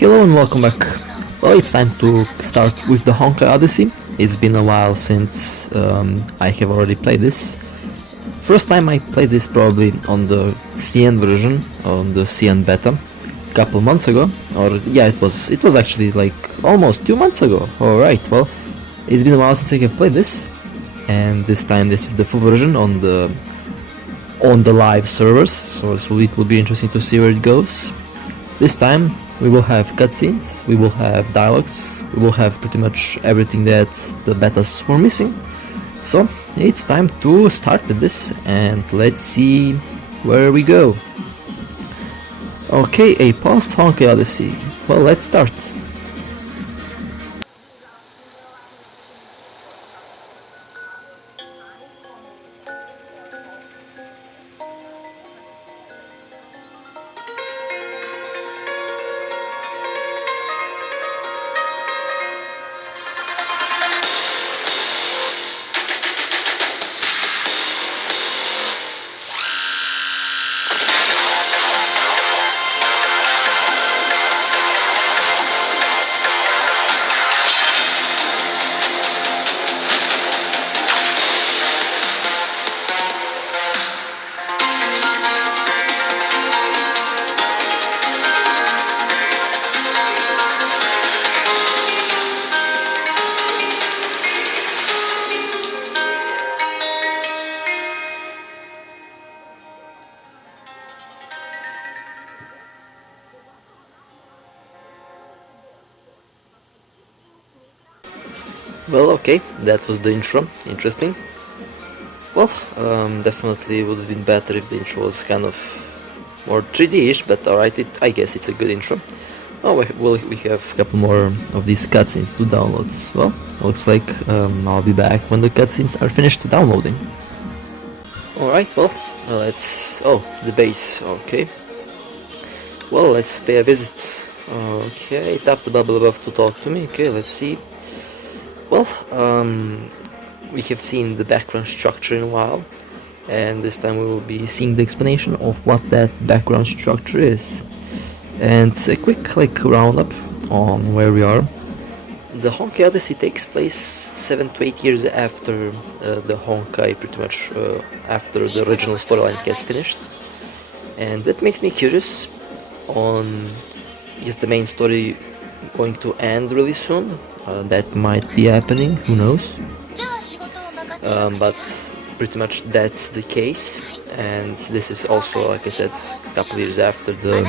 Hello and welcome back. Well, it's time to start with the Honkai Odyssey. It's been a while since I have already played this. First time I played this probably on the CN version, on the CN beta, a couple months ago. Or yeah, it was actually like almost 2 months ago. Alright, well, it's been a while since I have played this. And this time this is the full version on the live servers, so it will be interesting to see where it goes. This time we will have cutscenes, we will have dialogues, we will have pretty much everything that the betas were missing. So it's time to start with this and let's see where we go. Okay, a post-Honkai Odyssey. Well, let's start. Well, okay, that was the intro. Interesting. Well, definitely would have been better if the intro was kind of more 3D-ish, but alright, I guess it's a good intro. Oh, we have a couple more of these cutscenes to download. Well, looks like I'll be back when the cutscenes are finished downloading. Alright, well, let's... oh, the base, okay. Well, let's pay a visit. Okay, tap the bubble above to talk to me. Okay, let's see. Well, we have seen the background structure in a while, and this time we will be seeing the explanation of what that background structure is. And a quick roundup on where we are. The Honkai Odyssey takes place 7 to 8 years after the Honkai, pretty much after the original storyline gets finished. And that makes me curious on, is the main story going to end really soon? That might be happening, who knows, but pretty much that's the case. And this is also, like I said, a couple years after the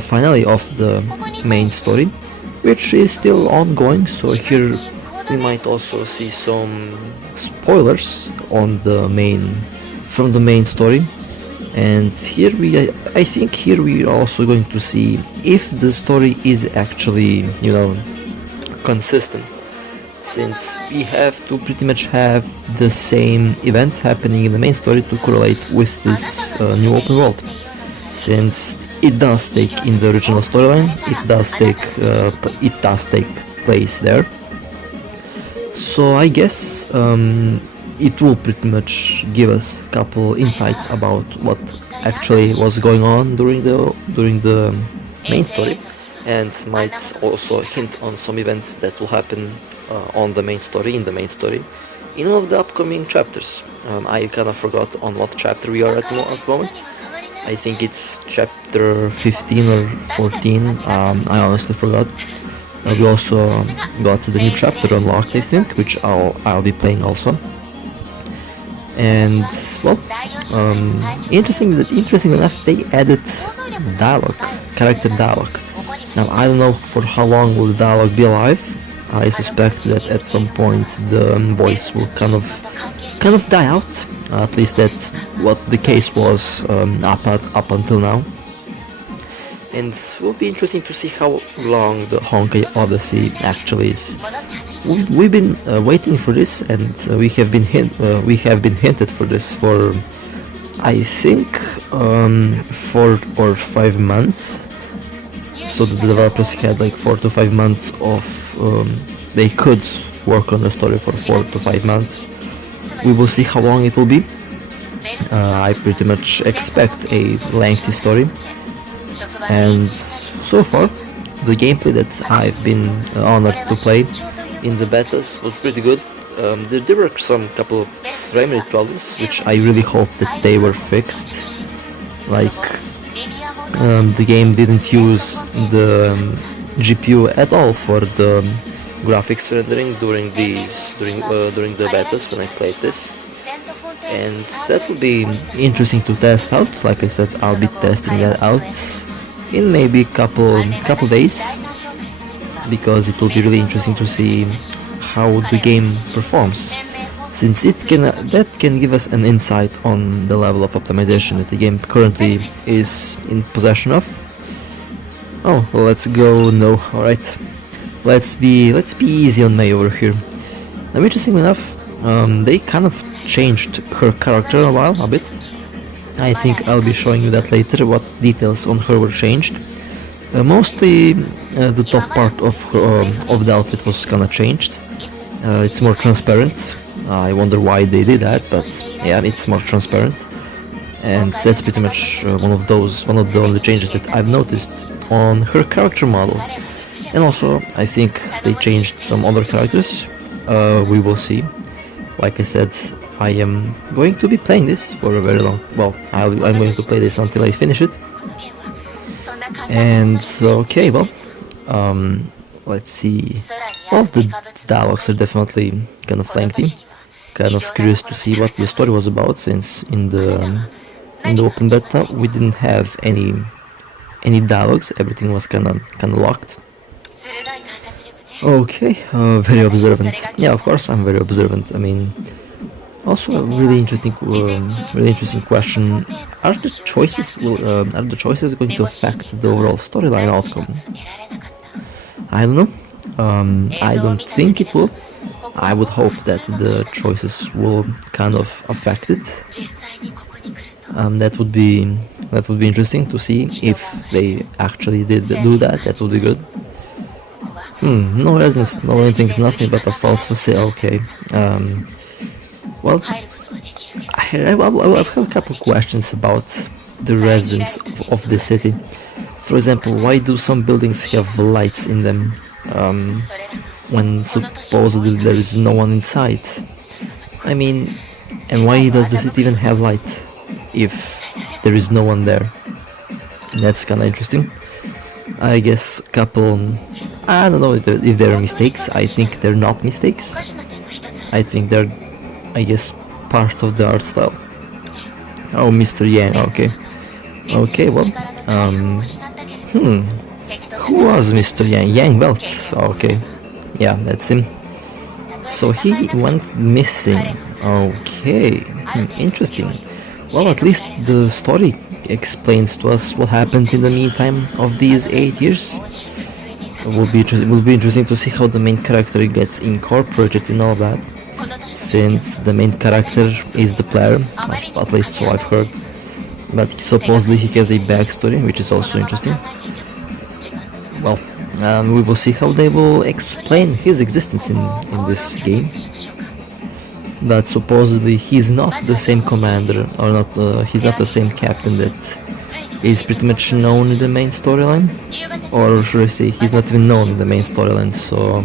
finale of the main story, which is still ongoing, so here we might also see some spoilers on the from the main story. And here I think here we are also going to see if the story is actually, you know, consistent, since we have to pretty much have the same events happening in the main story to correlate with this new open world, since it does take in the original storyline, it does take place there. So I guess it will pretty much give us a couple insights about what actually was going on during the main story, and might also hint on some events that will happen in the main story in one of the upcoming chapters. I kind of forgot on what chapter we are at the moment. I think it's chapter 15 or 14, I honestly forgot. We also got the new chapter unlocked, I think, which I'll be playing also. And well, interesting enough, they added dialogue, character dialogue. Now I don't know for how long will the dialogue be alive. I suspect that at some point the voice will kind of die out. At least that's what the case was up until now. And it will be interesting to see how long the Honkai Odyssey actually is. We've been waiting for this, and we have been hinted for this for, I think, 4 or 5 months. So the developers had like 4 to 5 months of they could work on the story for 4 to 5 months. We will see how long it will be. I pretty much expect a lengthy story, and so far the gameplay that I've been honored to play in the betas was pretty good. There were some couple of frame rate problems, which I really hope that they were fixed. Like, the game didn't use the GPU at all for the graphics rendering during the betas when I played this, and that would be interesting to test out. Like I said, I'll be testing that out in maybe couple days, because it will be really interesting to see how the game performs, since that can give us an insight on the level of optimization that the game currently is in possession of. Oh, well, let's go. No, all right. Let's be easy on May over here. Now, interestingly enough, they kind of changed her character a bit. I think I'll be showing you that later, what details on her were changed. Mostly the top part of the outfit was kind of changed. It's more transparent. I wonder why they did that, but yeah, it's more transparent, and that's pretty much one of the only changes that I've noticed on her character model. And also, I think they changed some other characters. We will see. Like I said, I am going to be playing this for a very long. Well, I'm going to play this until I finish it. And okay, well, let's see. Well, the dialogues are definitely kind of lengthy. Kind of curious to see what the story was about, since in the open beta we didn't have any dialogues. Everything was kind of locked. Okay, very observant. Yeah, of course I'm very observant. I mean, also a really interesting question: are the choices going to affect the overall storyline outcome? I don't know. I don't think it will. I would hope that the choices will kind of affect it. That would be interesting to see if they actually did do that. That would be good. No residence, no anything is nothing but a false facade. Okay. Well, I have a couple questions about the residents of the city. For example, why do some buildings have lights in them when supposedly there is no one inside? I mean, and why does the city even have light if there is no one there? That's kind of interesting. I guess I don't know if they're mistakes. I think they're not mistakes. I think they're, I guess, part of the art style. Oh, Mr. Yang, okay. Okay, well, who was Mr. Yang? Yang Belt, okay. Yeah, that's him. So he went missing. Okay, interesting. Well, at least the story explains to us what happened in the meantime of these 8 years. It will be interesting to see how the main character gets incorporated in all that, since the main character is the player, at least so I've heard. But supposedly he has a backstory, which is also interesting. Well, we will see how they will explain his existence in this game. But supposedly he's not the same commander, or not. He's not the same captain that is pretty much known in the main storyline, or should I say, he's not even known in the main storyline. So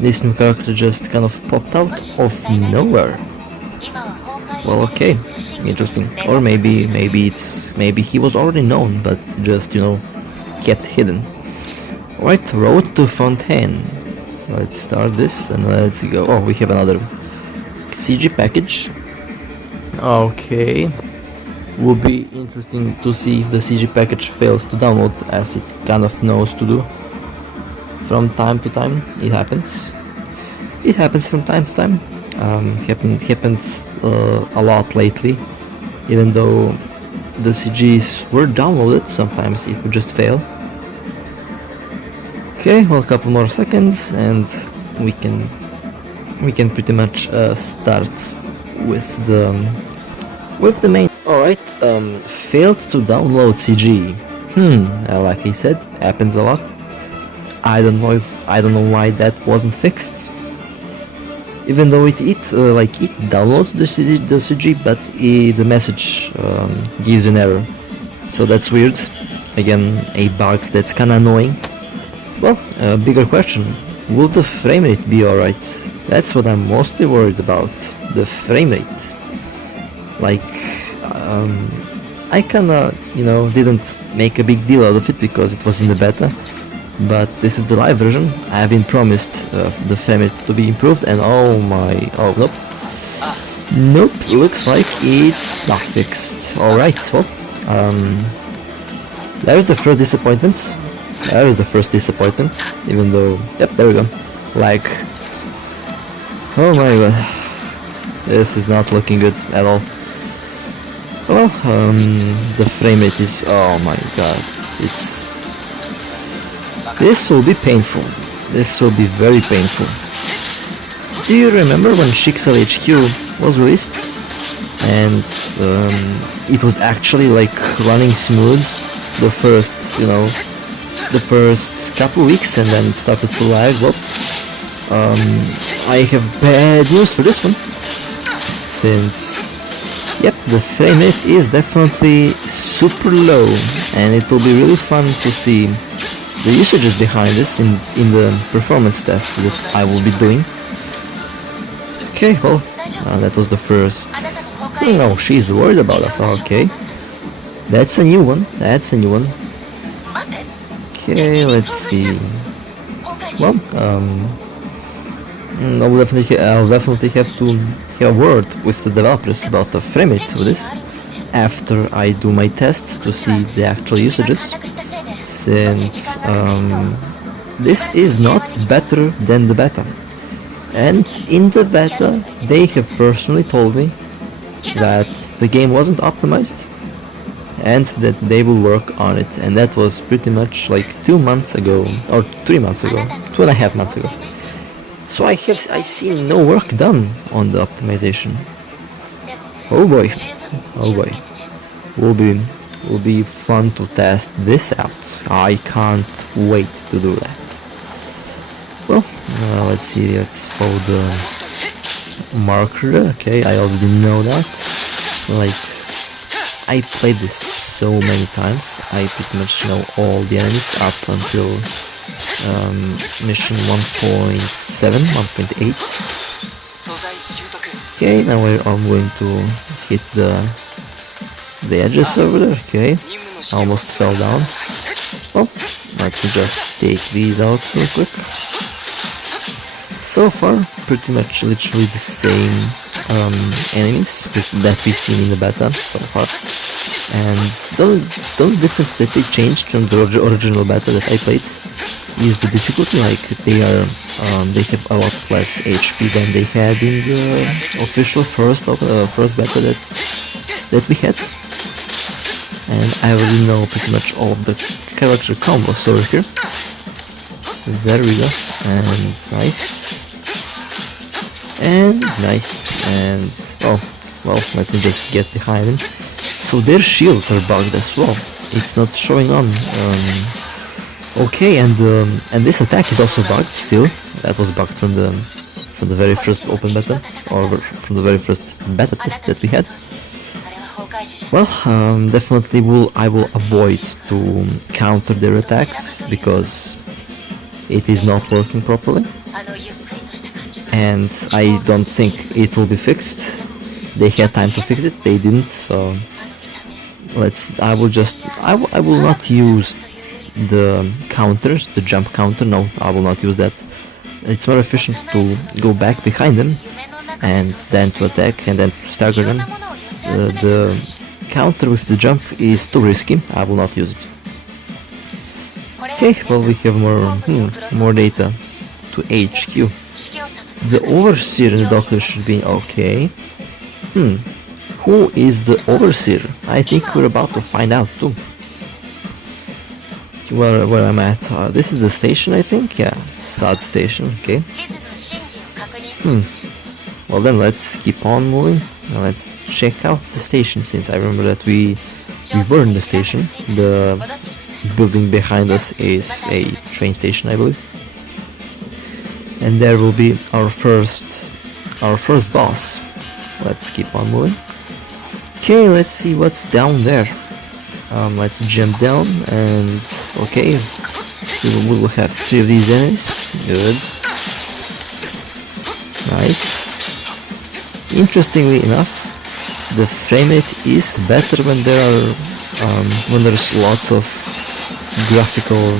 this new character just kind of popped out of nowhere. Well, okay, interesting. Or maybe he was already known, but just, you know, kept hidden. Right, road to Fontaine. Let's start this and let's go. Oh, we have another CG package. Okay. Would be interesting to see if the CG package fails to download, as it kind of knows to do. From time to time, it happens. It happens from time to time. Happened a lot lately. Even though the CGs were downloaded, sometimes it would just fail. Okay, well, a couple more seconds, and we can pretty much start with the main. Alright, failed to download CG. Like I said, happens a lot. I don't know why that wasn't fixed. Even though it downloads the CG, but the message gives an error. So that's weird. Again, a bug that's kinda annoying. Well, a bigger question. Will the frame rate be alright? That's what I'm mostly worried about. The frame rate. Like, I kinda, didn't make a big deal out of it because it was in the beta. But this is the live version. I have been promised the frame rate to be improved, and oh nope. Nope, looks like it's not fixed. Alright, well, there's the first disappointment. Even though, yep, there we go. Like, oh my god, this is not looking good at all. Well, the frame rate is, oh my god, this will be painful. This will be very painful. Do you remember when Schicksal HQ was released? And it was actually like running smooth the first, the first couple weeks, and then it started to lag. Well, I have bad news for this one. Since, yep, the frame rate is definitely super low, and it will be really fun to see the usages behind this in the performance test that I will be doing. Okay, well, that was the first. No, she's worried about us. Okay, that's a new one. Okay, let's see. Well, I'll definitely have to have a word with the developers about the frame rate of this after I do my tests to see the actual usages, since this is not better than the beta. And in the beta, they have personally told me that the game wasn't optimized and that they will work on it, and that was pretty much like 2 months ago, or 3 months ago, 2.5 months ago. So I see no work done on the optimization. Oh boy, will be fun to test this out. I can't wait to do that. Well, let's see, let's follow the marker. Okay, I already know that. Like, I played this so many times. I pretty much know all the enemies up until mission 1.7, 1.8. Okay, now I'm going to hit the edges over there. Okay, I almost fell down. Well, let me just take these out real quick. So far, pretty much literally the same enemies that we've seen in the beta so far. And the only difference that they changed from the original beta that I played is the difficulty. Like, they have a lot less HP than they had in the official first beta that we had. And I already know pretty much all of the character combos over here. There we go, and nice. And nice, and oh, well, let me just get behind them. So their shields are bugged as well. It's not showing on. Okay, and this attack is also bugged still. That was bugged from the very first open beta, or from the very first beta test that we had. Well, definitely I will avoid to counter their attacks because it is not working properly. And I don't think it will be fixed. They had time to fix it, they didn't, so I will not use the counters, the jump counter. No, I will not use that. It's more efficient to go back behind them and then to attack and then to stagger them. The counter with the jump is too risky, I will not use it. Okay, well, we have more data to HQ. The Overseer in the Doctor should be okay. Who is the Overseer? I think we're about to find out too. Where I'm at. This is the station, I think. Yeah, Sad Station. Okay. Well then, let's keep on moving. Now let's check out the station, since I remember that we were in the station. The building behind us is a train station, I believe. And there will be our first boss. Let's keep on moving. Okay, let's see what's down there. Let's jump down and okay. We will have 3 of these enemies. Good. Nice. Interestingly enough, the frame rate is better when there are when there's lots of graphical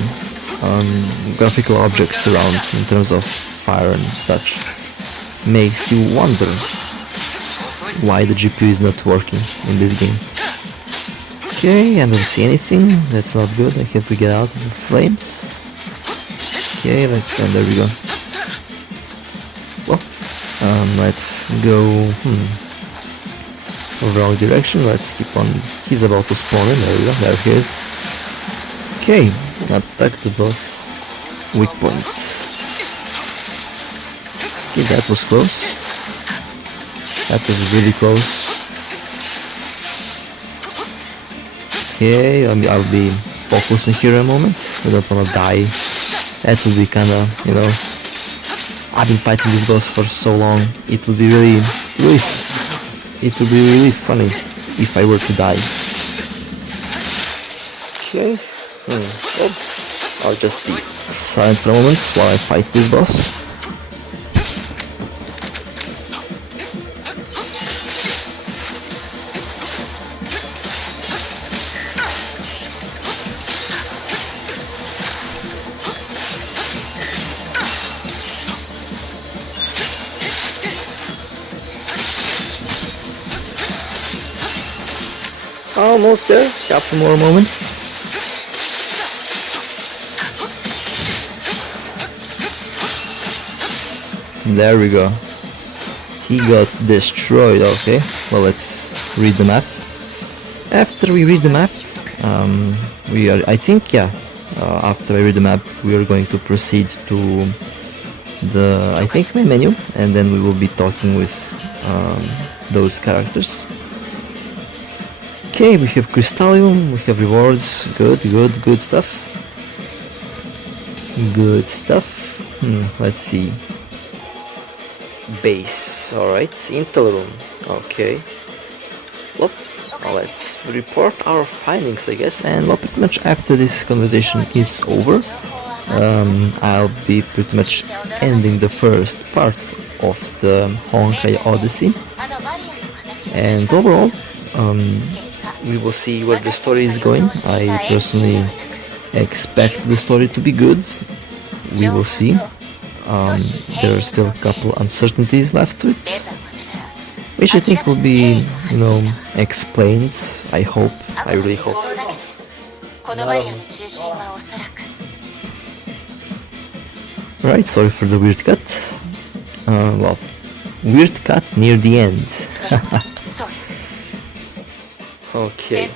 objects around in terms of fire and such. Makes you wonder why the GPU is not working in this game. Okay, I don't see anything. That's not good. I have to get out of the flames. Okay, and there we go. Well, let's go overall direction. Let's keep on. He's about to spawn in. There we go. There he is. Okay, attack the boss. Weak point. Okay, that was close. That was really close. Okay, I'll be focusing here a moment. I don't wanna die. That will be kinda, you know, I've been fighting this boss for so long. It would be really funny if I were to die. Okay. Well, I'll just be silent for a moment while I fight this boss. Almost there, couple more moments. There we go. He got destroyed. Okay, well, let's read the map. After we read the map, I think, after I read the map, we are going to proceed to the, I think, main menu, and then we will be talking with those characters. Okay, we have Crystallium, we have rewards, good stuff. Good stuff. Let's see. Base, alright, Intel room, okay. Well, let's report our findings, I guess, and well, pretty much after this conversation is over, I'll be pretty much ending the first part of the Honkai Odyssey, and overall, we will see where the story is going. I personally expect the story to be good. We will see. There are still a couple uncertainties left to it, which I think will be, you know, explained. I hope. I really hope. Right, sorry for the weird cut. Well, weird cut near the end. Okay.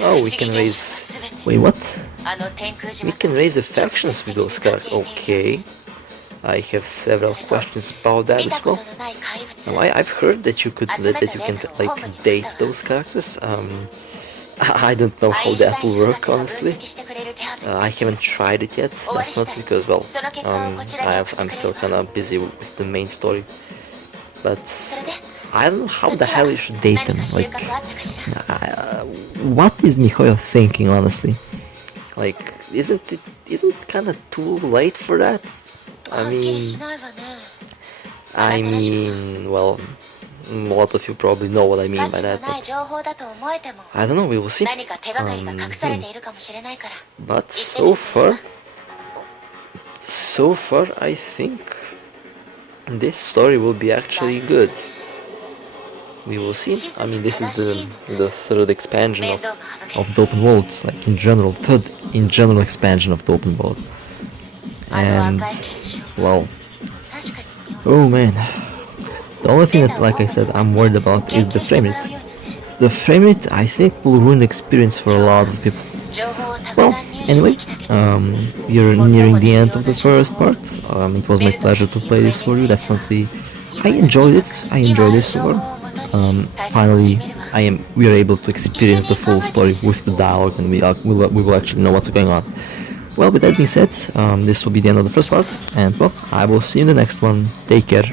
Oh, we can raise... Wait, what? We can raise the factions with those cards. Okay. I have several questions about that as well. I've heard that you can like date those characters. I don't know how that will work, honestly. I haven't tried it yet, definitely, because well, I'm still kind of busy with the main story. But I don't know how the hell you should date them. Like, what is Mihoyo thinking, honestly? Like, isn't kind of too late for that? I mean, well, a lot of you probably know what I mean by that, but I don't know, we will see. But so far, I think this story will be actually good. We will see. I mean, this is the third expansion of the open world, like in general, third expansion of the open world. And well, oh man, the only thing that, like I said, I'm worried about is the frame rate. The frame rate, I think, will ruin the experience for a lot of people. Well, anyway, we are nearing the end of the first part. It was my pleasure to play this for you. Definitely, I enjoyed it. So far. Finally, we are able to experience the full story with the dialogue, and we will actually know what's going on. Well, with that being said, this will be the end of the first part, and well, I will see you in the next one. Take care.